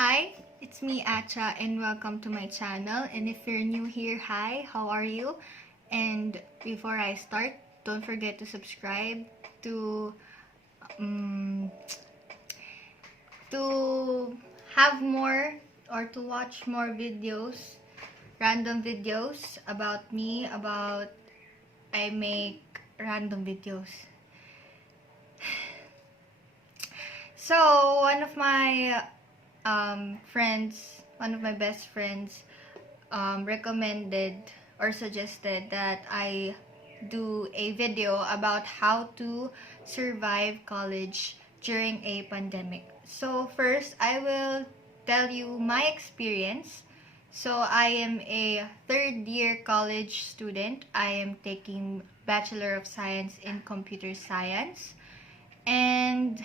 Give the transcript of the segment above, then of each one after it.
Hi, it's me Atcha and welcome to my channel. And if you're new here, hi, how are you? And before I start, don't forget to subscribe to um, to have more or to watch more videos, random videos about me, about I make random videos. So one of my one of my best friends recommended or suggested that I do a video about how to survive college during a pandemic. So first, I will tell you my experience. So I am a third year college student. I am taking Bachelor of Science in Computer Science. And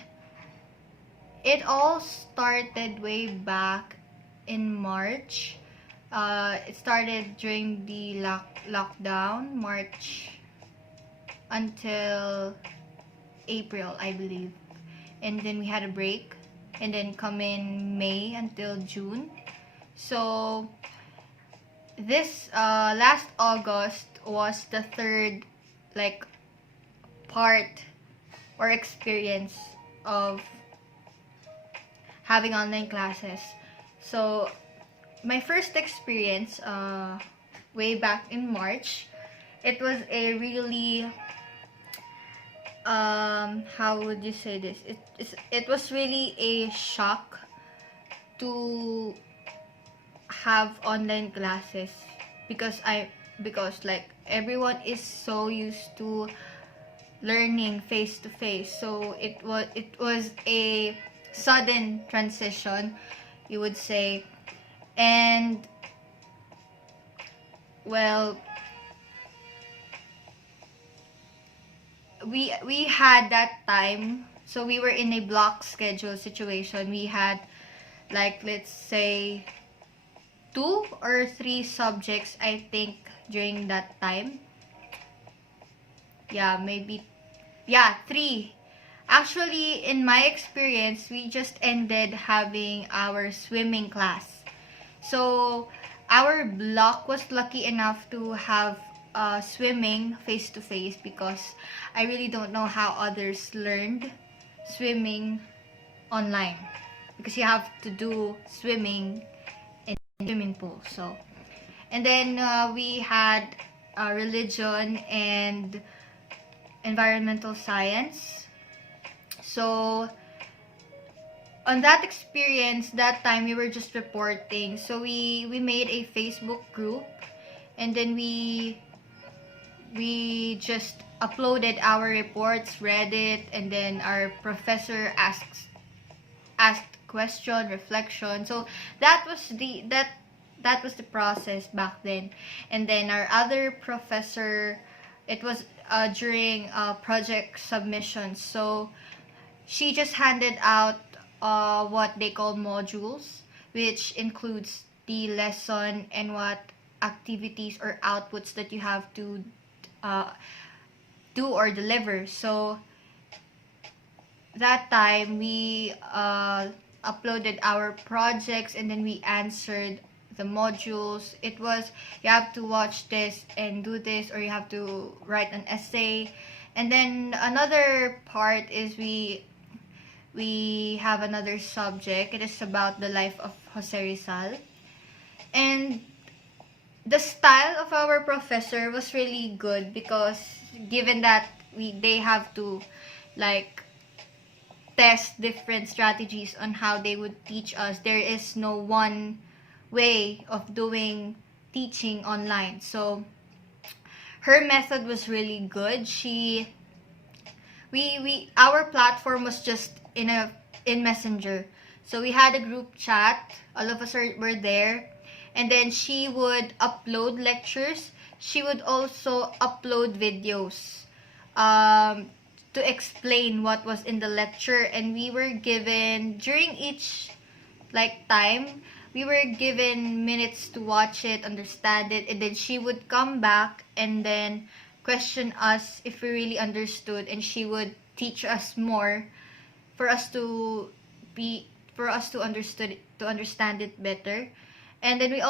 it all started way back in March. It started during the lockdown, March until April, I believe. And then we had a break. And then come in May until June. So, this last August was the third, part or experience of having online classes. So, my first experience, way back in March, it was a really, how would you say this? It was really a shock to have online classes because like everyone is so used to learning face to face. So it was a sudden transition, you would say. And well, we had that time, so we were in a block schedule situation. We had, like, let's say 2 or 3 subjects, I think, during that time. Yeah, maybe, yeah, 3. Actually, in my experience, we just ended having our swimming class. So, our block was lucky enough to have swimming face-to-face because I really don't know how others learned swimming online. Because you have to do swimming in swimming pool. So, and then we had religion and environmental science. So, on that experience, that time we were just reporting. So we made a Facebook group, and then we just uploaded our reports, read it, and then our professor asked question, reflection. So that was the process back then. And then our other professor, it was during project submissions. So she just handed out what they call modules, which includes the lesson and what activities or outputs that you have to do or deliver. So that time we uploaded our projects, and then we answered the modules. It was, you have to watch this and do this, or you have to write an essay. And then another part is we have another subject. It is about the life of Jose Rizal. And the style of our professor was really good because given that they have to, like, test different strategies on how they would teach us. There is no one way of doing teaching online. So her method was really good. Our platform was just in Messenger. So we had a group chat. All of us were there. And then she would upload lectures. She would also upload videos to explain what was in the lecture. And we were given, during each time, we were given minutes to watch it, understand it, and then she would come back and then question us if we really understood, and she would teach us more for us to be for us to understand it better. And then we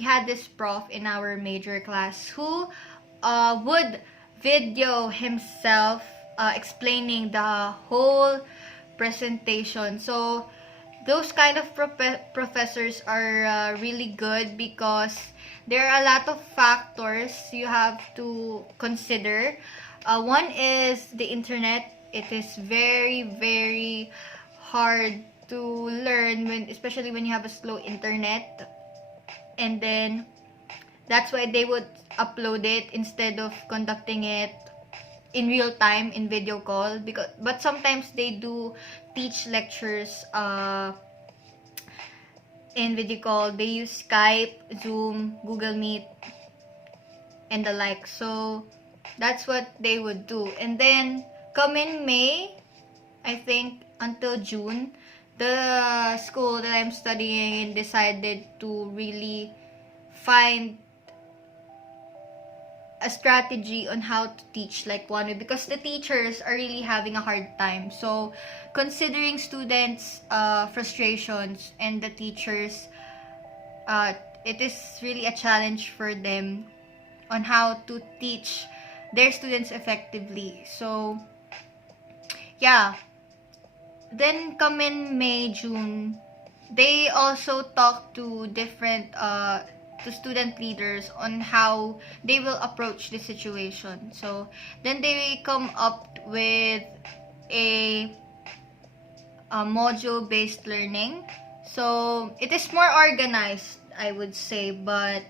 had this prof in our major class who would video himself explaining the whole presentation. So those kind of professors are really good because there are a lot of factors you have to consider. One is the internet. It is very, very hard to learn especially when you have a slow internet. And then that's why they would upload it instead of conducting it in real time in video call. But sometimes they do teach lectures in video call. They use Skype, Zoom, Google Meet, and the like. So that's what they would do. And then come in May, I think until June, the school that I'm studying in decided to really find a strategy on how to teach like one way, because the teachers are really having a hard time. So considering students frustrations and the teachers, it is really a challenge for them on how to teach their students effectively. So yeah, then come in May, June, they also talk to different to student leaders on how they will approach the situation. So then they come up with a module based learning. So it is more organized, I would say, but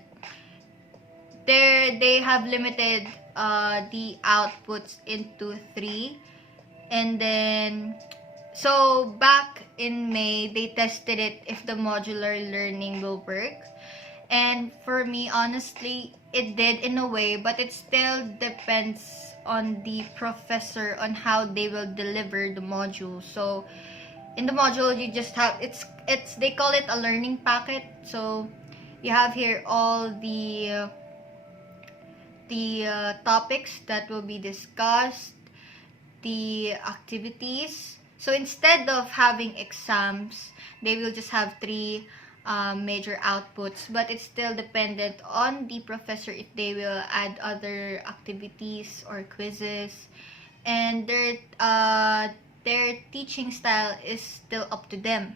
they have limited the outputs into 3. And then so back in May, they tested it if the modular learning will work. And for me, honestly, it did in a way, but it still depends on the professor on how they will deliver the module. So in the module, you just have it's they call it a learning packet. So you have here all the topics that will be discussed, the activities. So instead of having exams, they will just have 3 major outputs, but it's still dependent on the professor if they will add other activities or quizzes. And their teaching style is still up to them.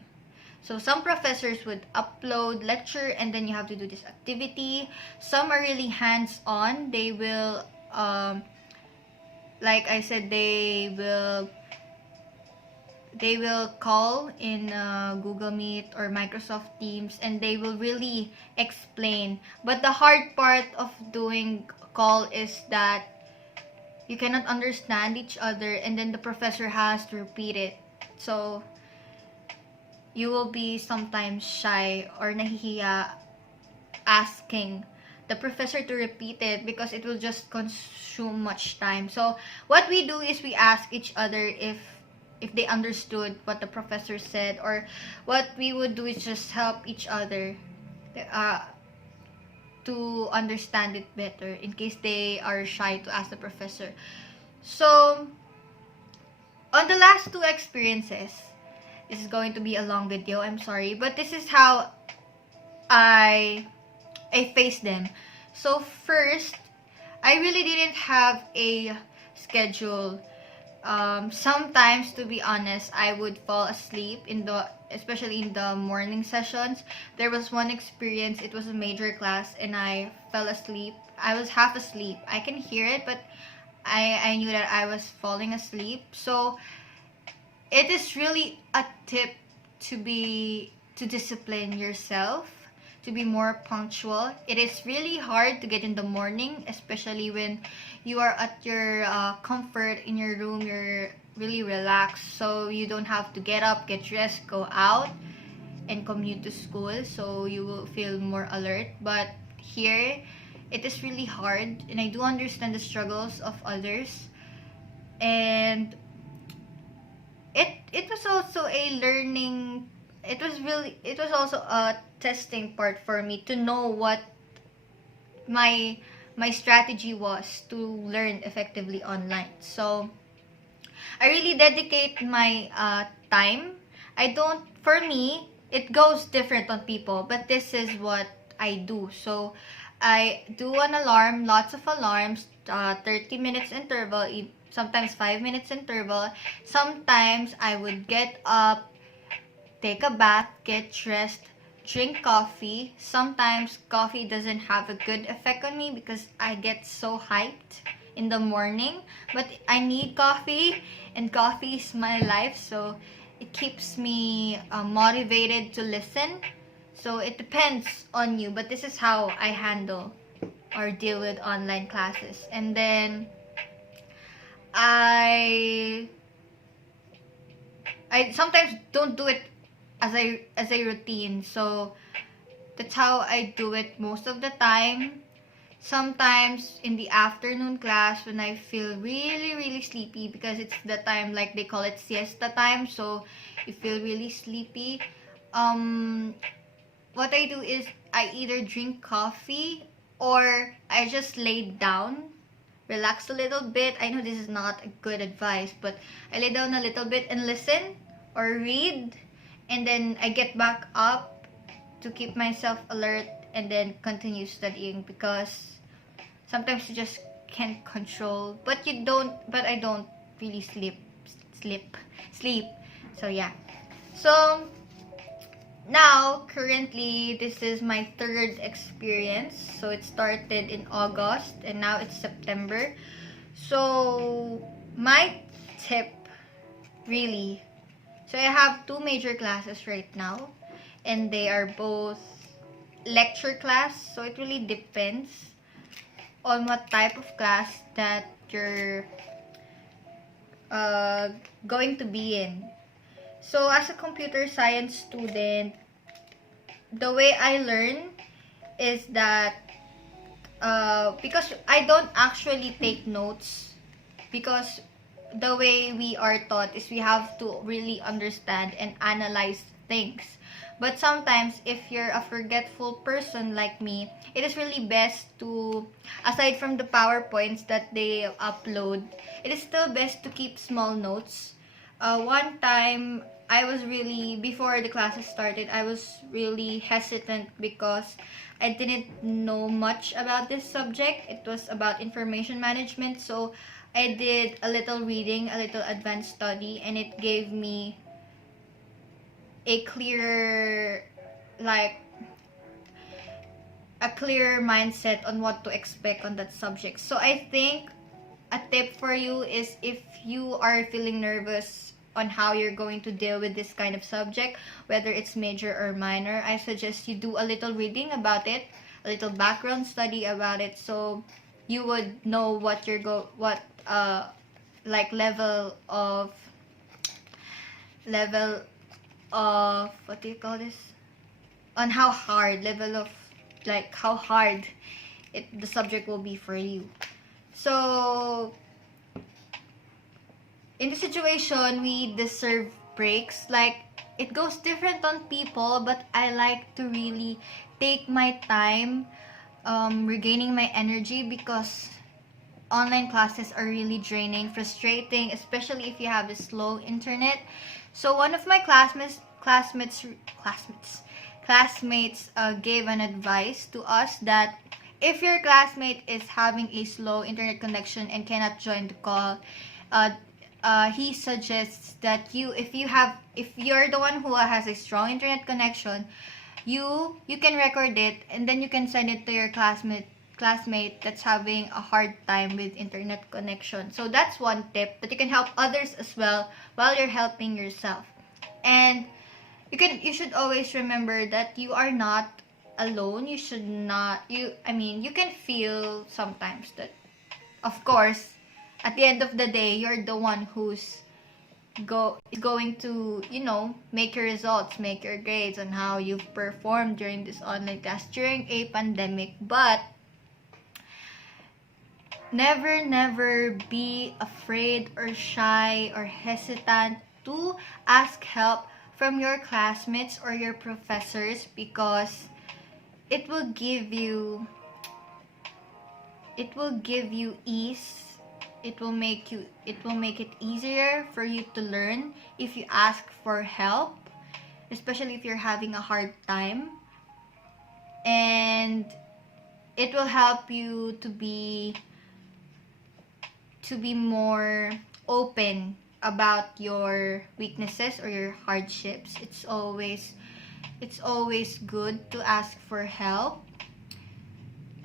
So some professors would upload lecture and then you have to do this activity. Some are really hands-on. They will like I said, they will call in Google Meet or Microsoft Teams, and they will really explain. But the hard part of doing call is that you cannot understand each other, and then the professor has to repeat it. So you will be sometimes shy or nahihiya asking the professor to repeat it because it will just consume much time. So what we do is we ask each other if they understood what the professor said, or what we would do is just help each other to understand it better in case they are shy to ask the professor. So on the last 2 experiences, this is going to be a long video, I'm sorry, but this is how I faced them. So first, I really didn't have a schedule. Sometimes, to be honest, I would fall asleep especially in the morning sessions. There was one experience, it was a major class, and I fell asleep. I was half asleep. I can hear it, but I knew that I was falling asleep. So it is really a tip to discipline yourself, to be more punctual. It is really hard to get in the morning, especially when you are at your comfort in your room. You're really relaxed, so you don't have to get up, get dressed, go out and commute to school, so you will feel more alert. But here it is really hard, and I do understand the struggles of others. And it was also a learning, it was also a testing part for me to know what my strategy was to learn effectively online. So I really dedicate my time For me, it goes different on people, but this is what I do. So, I do an alarm, lots of alarms, 30 minutes interval, sometimes 5 minutes interval. Sometimes I would get up, take a bath, get dressed, drink coffee. Sometimes coffee doesn't have a good effect on me because I get so hyped in the morning. But I need coffee, and coffee is my life, so it keeps me motivated to listen. So it depends on you, but this is how I handle or deal with online classes. And then I I sometimes don't do it as a routine. So that's how I do it most of the time. Sometimes in the afternoon class when I feel really really sleepy, because it's the time, like they call it siesta time, so you feel really sleepy. Um what I do is I either drink coffee or I just lay down, relax a little bit. I know this is not a good advice, but I lay down a little bit and listen or read, and then I get back up to keep myself alert and then continue studying, because sometimes you just can't control, but I don't really sleep sleep. So yeah. So now, currently, this is my third experience. So it started in August and now it's September. So my tip, really, so I have two major classes right now, and they are both lecture class. So it really depends on what type of class that you're uh, going to be in. So as a computer science student, the way I learn is that because I don't actually take notes, because the way we are taught is we have to really understand and analyze things. But sometimes, if you're a forgetful person like me, it is really best to, aside from the PowerPoints that they upload, it is still best to keep small notes. One time, before the classes started, I was really hesitant because I didn't know much about this subject. It was about information management, so I did a little reading, a little advanced study, and it gave me a clear, like, a clear mindset on what to expect on that subject. So I think a tip for you is, if you are feeling nervous on how you're going to deal with this kind of subject, whether it's major or minor, I suggest you do a little reading about it, a little background study about it, so you would know what like level of, what do you call this, on how hard, level of, like, how hard the subject will be for you. So in this situation, we deserve breaks. Like, it goes different on people, but I like to really take my time regaining my energy, because online classes are really draining, frustrating, especially if you have a slow internet. So one of my classmates gave an advice to us that if your classmate is having a slow internet connection and cannot join the call, uh, he suggests that if you're the one who has a strong internet connection, you can record it, and then you can send it to your classmate that's having a hard time with internet connection. So that's one tip, that you can help others as well while you're helping yourself. And you should always remember that you are not alone. You should not you can feel sometimes that, of course, at the end of the day, you're the one who's is going to, make your results, make your grades on how you've performed during this online class during a pandemic. But never be afraid or shy or hesitant to ask help from your classmates or your professors, because it will give you ease. It will make it easier for you to learn if you ask for help. especially if you're having a hard time. And it will help you to be more open about your weaknesses or your hardships. It's always good to ask for help.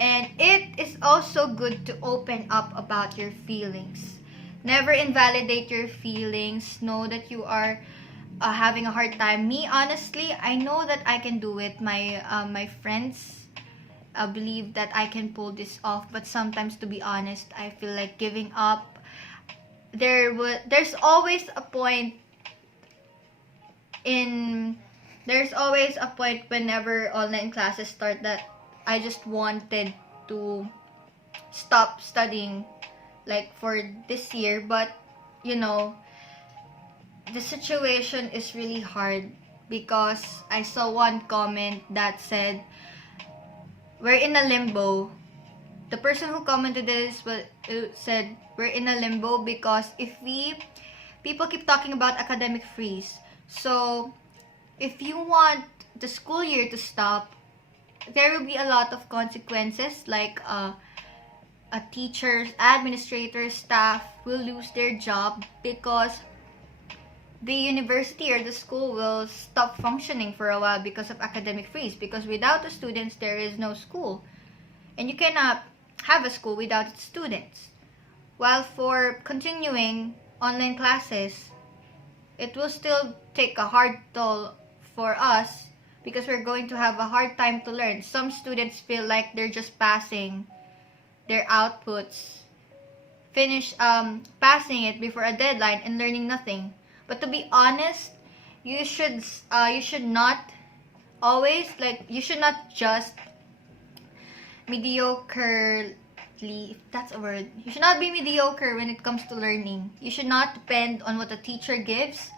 And it is also good to open up about your feelings. Never invalidate your feelings. Know that you are having a hard time. Me, honestly, I know that I can do it. My friends believe that I can pull this off, but sometimes, to be honest, I feel like giving up. There's always a point in there's always a point whenever online classes start that I just wanted to stop studying, like for this year. But you know, the situation is really hard because I saw one comment that said we're in a limbo. The person who commented this said we're in a limbo because people keep talking about academic freeze. So if you want the school year to stop, there will be a lot of consequences, like teachers, administrators, staff will lose their job because the university or the school will stop functioning for a while because of academic freeze. Because without the students, there is no school. And you cannot have a school without its students. While for continuing online classes, it will still take a hard toll for us because we're going to have a hard time to learn. Some students feel like they're just passing their outputs, passing it before a deadline and learning nothing. But to be honest, you should not always, like, you should not just mediocrely, if that's a word, you should not be mediocre when it comes to learning. You should not depend on what the teacher gives.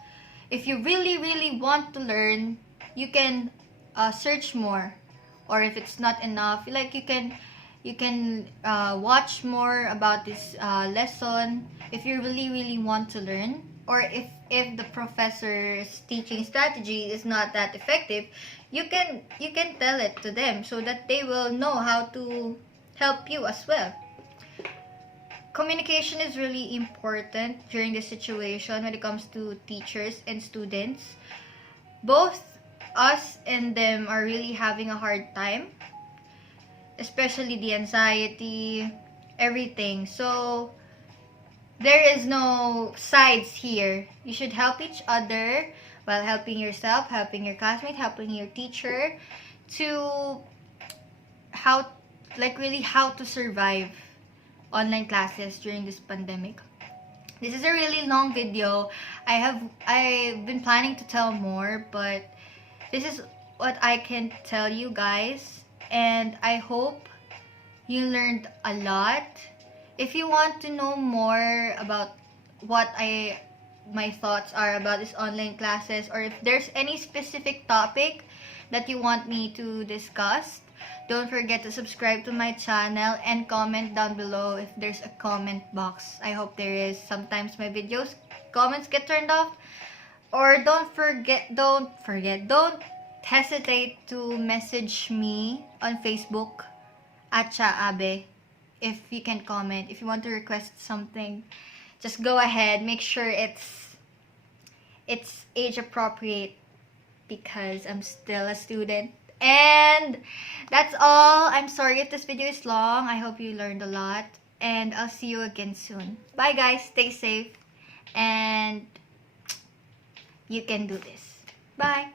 If you really, really want to learn, you can search more. Or if it's not enough, like you can watch more about this lesson if you really, really want to learn. Or if the professor's teaching strategy is not that effective, you can tell it to them so that they will know how to help you as well. Communication is really important during this situation when it comes to teachers and students. Both us and them are really having a hard time, especially the anxiety, everything. So there is no sides here. You should help each other while helping yourself, helping your classmate, helping your teacher to really how to survive online classes during this pandemic. This is a really long video. I've been planning to tell more, but this is what I can tell you guys, and I hope you learned a lot. If you want to know more about what my thoughts are about these online classes, or if there's any specific topic that you want me to discuss, don't forget to subscribe to my channel and comment down below if there's a comment box. I hope there is. Sometimes my videos comments get turned off. Or don't hesitate to message me on Facebook, Atcha Abe, if you can comment. If you want to request something, just go ahead. Make sure it's age appropriate because I'm still a student. And that's all. I'm sorry if this video is long. I hope you learned a lot, and I'll see you again soon. Bye guys, stay safe, and you can do this. Bye.